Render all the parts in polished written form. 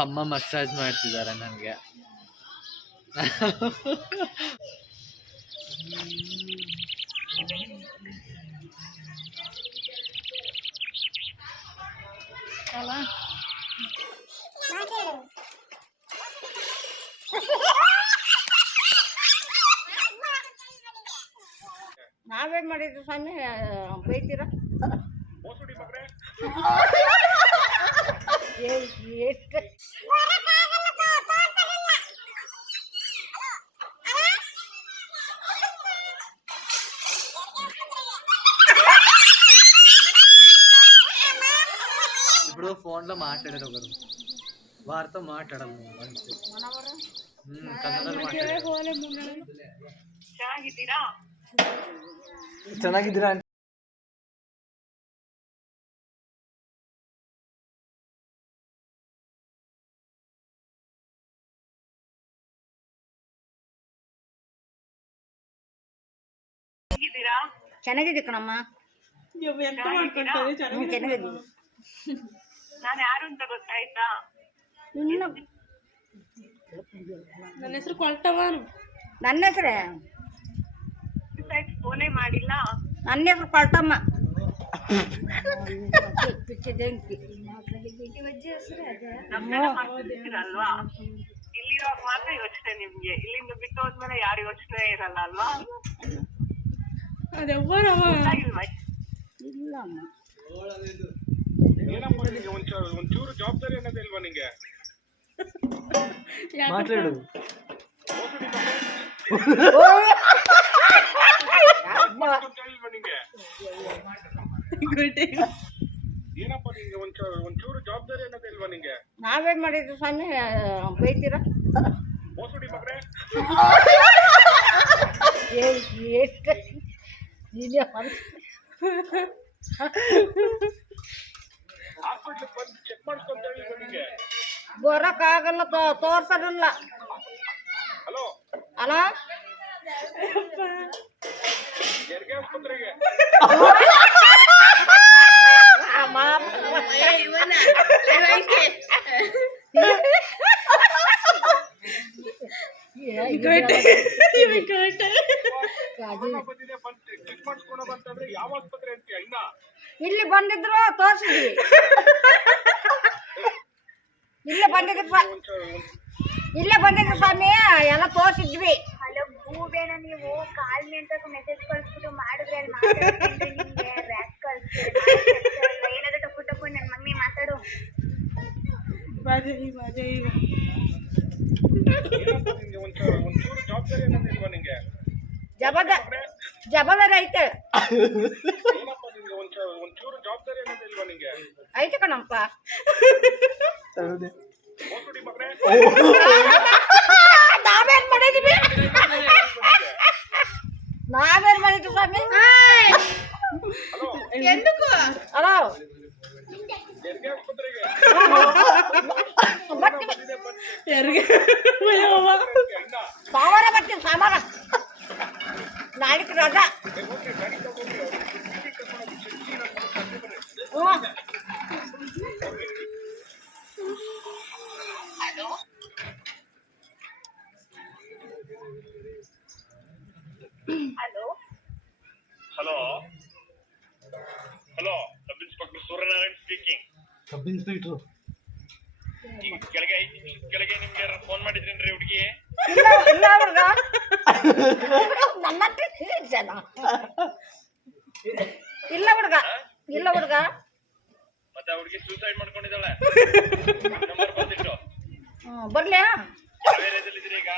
ಅಮ್ಮ ಮಸಾಜ್ ಮಾಡ್ತಿದ್ದಾರೆ ನನಗೆ. ನಾವೇನ್ ಮಾಡಿದ್ರು ಸ್ವಾಮಿ ಬೈತೀರಾ? ಎಷ್ಟು ఇప్పుడు ఫోన్లో మాట్లాడారు ఒకరు, వారితో మాట్లాడాలి అంతే. కన్నడలో ಚೆನ್ನಾಗಿದ್ದೀರಾ? ಚೆನ್ನಾಗಿದ್ದೀವಿ ಕಣಮ್ಮ. ಚೆನ್ನಾಗಿದ್ದೀವಿ. ನಾನು ಯಾರು ಅಂತ ಗೊತ್ತಾಯ್ತಾ? ನನ್ನ ಹೆಸರು ಕೊಳ್ಟವನು. ನನ್ನ ಹೆಸರೇ ಫೋನೇ ಮಾಡಿಲ್ಲ. ನನ್ನ ಹೆಸರು ಕೊಳ್ಟಮ್ಮ. ಅಲ್ವಾ? ಇಲ್ಲಿರುವಾಗ ಮಾತ್ರ ಯೋಚನೆ ನಿಮ್ಗೆ, ಇಲ್ಲಿಂದ ಬಿಟ್ಟು ಹೋದ್ಮೇಲೆ ಯಾರು ಯೋಚನೆ ಇರಲ್ಲ ಅಲ್ವಾ? ಇಲ್ಲಮ್ಮ. ಒಂಚೂರು ಜವಾಬ್ದಾರಿ ಅನ್ನೋದಿಲ್ವಾ ನಿಂಗೆ? ಮಾತಾಡು. ಏನಪ್ಪ ನಿಂಗೆ ಒಂಚೂರು ಜವಾಬ್ದಾರಿ ಅನ್ನೋದಿಲ್ವಾ ನಿಂಗೆ? ನಾವೇನ್ ಮಾಡಿದ್ರು ಸ್ವಾಮಿ ಬೈತೀರಾ? ಮೋಸುಡಿ ಮಗ್ರೆ. ಎಷ್ಟು ಹಾಸ್ಪಿಟ್ಲಿಗೆ ಬಂದು ಚೆಕ್ ಮಾಡಿಸ್ಕೊಂತ ಹೇಳಿಲ್ವಾ ನಿಂಗೆ? ಬರೋಕ್ಕಾಗಲ್ಲ, ತೋರ್ಸೋದಿಲ್ಲ. ಹಲೋ ಅಲ್ಲ ಹೆರಿಗೆ ಆಸ್ಪತ್ರೆಗೆ ಚೆಕ್ ಮಾಡಿಸ್ಕೊಂಡು ಬಂತಂದ್ರೆ ಯಾವ ಆಸ್ಪತ್ರೆ ಅಂತೀಯ? ಇನ್ನ ಇಲ್ಲಿ ಬಂದಿದ್ರು ತೋರ್ಸಿದ್ವಿ. ಇಲ್ಲೇ ಬಂದಿದ್ರು ಸ್ವಾಮಿ, ಎಲ್ಲ ತೋರ್ಸಿದ್ವಿ. ಹಲೋ ಭೂಬೇನ, ನೀವು ಕಾಲ್ ಮೇಲೆ ಮೆಸೇಜ್ ಕಳ್ಸ್ಬಿಟ್ಟು ಮಾಡಿದ್ರೆ ಅಲ್ಲಿ ಮಾತಾಡ್ತೀನಿ ನಿಮ್ಗೆ ರ್ಯಾಕ್ ಕಳ್ಸ್ಬಿಟ್ಟು ಏನಾದ್ರು ಟಪ್ಪು ಟಪ್ಪು ನನ್ನ ಮಮ್ಮಿ ಮಾತಾಡು. ಒಂಚೂರು ಜವಾಬ್ದಾರಿ ಅನ್ನೋದಿಲ್ವಾ ನಿಂಗೆ? ಜವಾಬ್ದಾರಿ ಐತೆ. ಏನಪ್ಪ ನಿಂಗೆ ಒಂಚೂರು ಜವಾಬ್ದಾರಿ ಅನ್ನೋದಿಲ್ವಾ ನಿಂಗೆ? ಐತೆ ಕಣಪ್ಪ. ಮೋಸುಡಿ ಮಗ್ರೆ. ನಾವೇನ್ ಮಾಡಿದ್ವಿ ಸ್ವಾಮಿ? ಹಲೋ ಹೆರಿಗೆ ಆಸ್ಪತ್ರೆಗೆ ಸಾಮಾರ ಬರ್ತೀವಿ. ಸಾಮಾರ ನಾಳಿಗೆ ರಜಾ. Hello hello hello sub inspector Suryanarayan speaking. Sub inspector ಕೆಳಗೆ ನಿಮ್ಗೆ ಫೋನ್ ಮಾಡಿದ್ರೇನ್ರಿ ಹುಡುಗಿ? ಇಲ್ಲ ಹುಡುಗ, ನನ್ನ ಜನ ಇಲ್ಲ ಹುಡುಗ, ಇಲ್ಲ ಹುಡುಗ. ಮತ್ತೆ ಹುಡುಗಿ ಸೂಸೈಡ್ ಮಾಡ್ಕೊಂಡಿದ್ದಾಳೆ. ನಂಬರ್ ಬಂದಿಟ್ಟು ಬರ್ಲಿಯಾ? ಬೇರೆ ಎಲ್ಲಿದ್ದೀರಿ ಈಗ?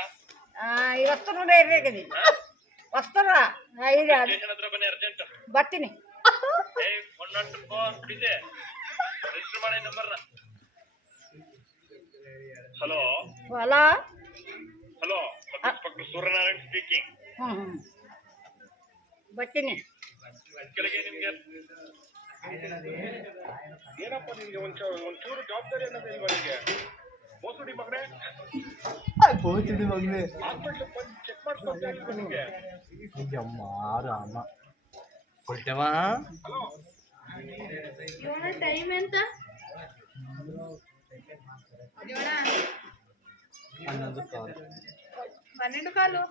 ಈ ವಸ್ತು ನೋಡಿ ವಸ್ತರ ಸ್ಟೇಷನ್ ಹತ್ರ ಬನ್ನಿ, ಅರ್ಜೆಂಟ್ ಬರ್ತೀನಿ. 104 ಇದೆ, ರಿಜಿಸ್ಟರ್ ಮಾಡಿ ನಂಬರ್ನ. Hello hello hello sub inspector Suryanarayan speaking. ಬರ್ತೀನಿ. ಕೆಳಗೆ ನಿಮ್ಗೆ ಏನಪ್ಪ ನಿಮ್ಗೆ ಒಂಚೂರು ಜವಾಬ್ದಾರಿ ಅನ್ನೋದಿಲ್ವಾ ನಿಂಗೆ? ಮೋಸುಡಿ ಮಗ್ರೆ. ಮೋಸುಡಿ ಮಗ್ರೆ. ಹಾಸ್ಪಿಟ್ಲಿಗೆ ಬಂದು ಚೆಕ್ ಮಾಡ್ಕೊಂತ ಇಲ್ವಾ ನಿಂಗೆ? ಅಮ್ಮ ರಾಮ ಕೊಟ್ಟೆವಾ? ಟೈಮ್ ಎಂತ? 11 ಕಾಲು 12 ಕಾಲು.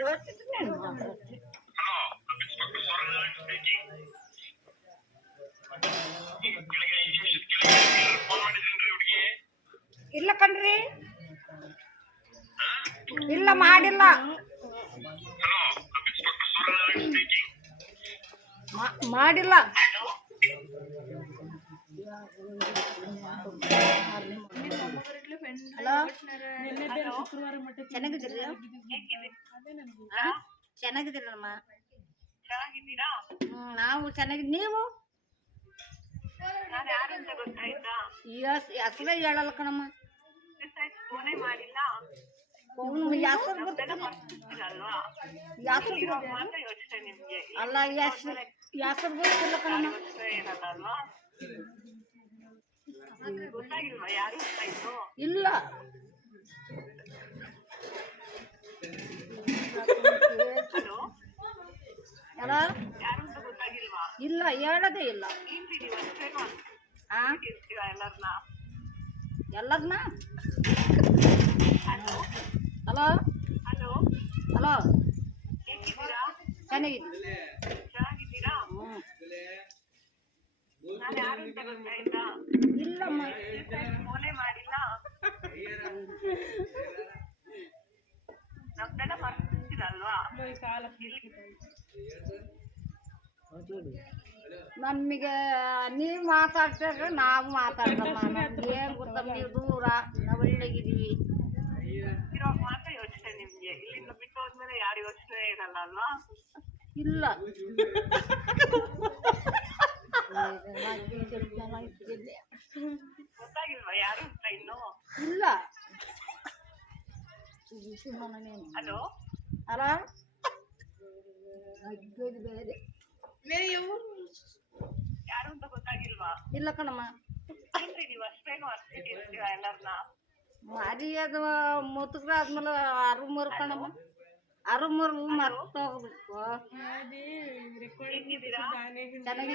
ಯೋಚಿಸ್ತೀನಿ ಮಾತಾಡ್ತೀನಿ. ಇಲ್ಲ ಕಣ್ರಿ, ಇಲ್ಲ ಮಾಡಿಲ್ಲ, ಮಾಡಿಲ್ಲ. ಹಲೋ, ಚೆನ್ನಾಗಿದ್ದೀರಿ? ಚೆನ್ನಾಗಿದ್ದೀರಮ್ಮ? ಚೆನ್ನಾಗಿದ್ದೀರಾ? ನಾವು ಚೆನ್ನಾಗಿದ್ದೀವಿ. ನೀವು ನಾನು ಯಾರು ಅಂತ ಗೊತ್ತಾಯ್ತಾ? ಹೆಸರೇ ಹೇಳಲ್ಲ ಕಣಮ್ಮ. ಫೋನೇ ಮಾಡಿಲ್ಲ. ಹೆಸರು ನಮ್ದೆಲ್ಲ ಮರ್ತಿರ್ತೀರಲ್ವಾ? ಹೆಸರು ಮಾತ್ರ ಯೋಚನೆ ನಿಮ್ಗೆ. ಅಲ್ಲ, ಹೆಸರು ಗೊತ್ತಿಲ್ಲ ಕಣಮ್ಮ. ಯೋಚನೆ ಇರಲ್ಲ ಅಲ್ವಾ? ಗೊತ್ತಾಗಿಲ್ವಾ ಯಾರು ಅಂತ ಇನ್ನು? ಇಲ್ಲ, ಹಲೋ, ಅಲ್ಲ, ಯಾರು ಅಂತ ಗೊತ್ತಾಗಿಲ್ವಾ? ಇಲ್ಲ, ಹೇಳೋದೇ ಇಲ್ಲ. ಏನ್ರಿ ನೀವು ಅಷ್ಟೇನು ಆ ಇರ್ತೀರಾ ಎಲ್ಲರನ್ನ? ಎಲ್ಲರನ್ನ. ಹಲೋ ಹಲೋ, ಹಲೋ, ಹಲೋ, ಹೇಗಿದ್ದೀರಾ? ಚೆನ್ನಾಗಿದ್ದೀನಿ. ಚೆನ್ನಾಗಿದ್ದೀರಾ? ನಾನು ಯಾರು ಅಂತ ಗೊತ್ತಾಯ್ತಾ? ಇಲ್ಲಮ್ಮ, ಫೋನೇ ಮಾಡಿಲ್ಲ. ನಮ್ದೆಲ್ಲ ಮರ್ತಿರ್ತೀರಲ್ವಾ? ನಮಗೆ ನೀವು ಮಾತಾಡ್ತಿದ್ರೆ ನಾವು ಮಾತಾಡಲ್ಲ. ನಮ್ಗೆ ಏನು ಗೊತ್ತ, ನೀವು ದೂರ, ನಾವು ಒಳ್ಳೆಗಿದ್ದೀವಿ. ಇರೋವಾಗ ಮಾತ್ರ ಯೋಚನೆ ನಿಮ್ಗೆ. ಇಲ್ಲಿಂದ ಬಿಟ್ಟು ಹೋದ್ಮೇಲೆ ಯಾರು ಯೋಚನೆ ಇರಲ್ಲ ಅಲ್ವಾ? ಇಲ್ಲ, ಗೊತ್ತಾಗಿಲ್ವಾ ಯಾರು ಅಂತ ಇನ್ನು? ಇಲ್ಲ. ಹಲೋ, ಅಲ್ಲ, ಬೇರೆ ಯಾರು ಅಂತ ಗೊತ್ತಾಗಿಲ್ವಾ? ಇಲ್ಲ ಕಣಮ್ಮ. ಏನ್ರಿ ನೀವು ಅಷ್ಟೇನು ಅರ್ಸಿಟ್ಟಿರ್ತೀರಾ ಎಲ್ಲರನ್ನ? ಮರಿಯದು ಮುತುಕ್ರಾದ್ಮೇಲೆ ಅರುಮರು ಕಣಮ್ಮ. ಅರುಮರು ಮರ್ತೋಗ್ಬೇಕು. ಹೇಗಿದ್ದೀರಾ? ಚೆನ್ನಾಗಿ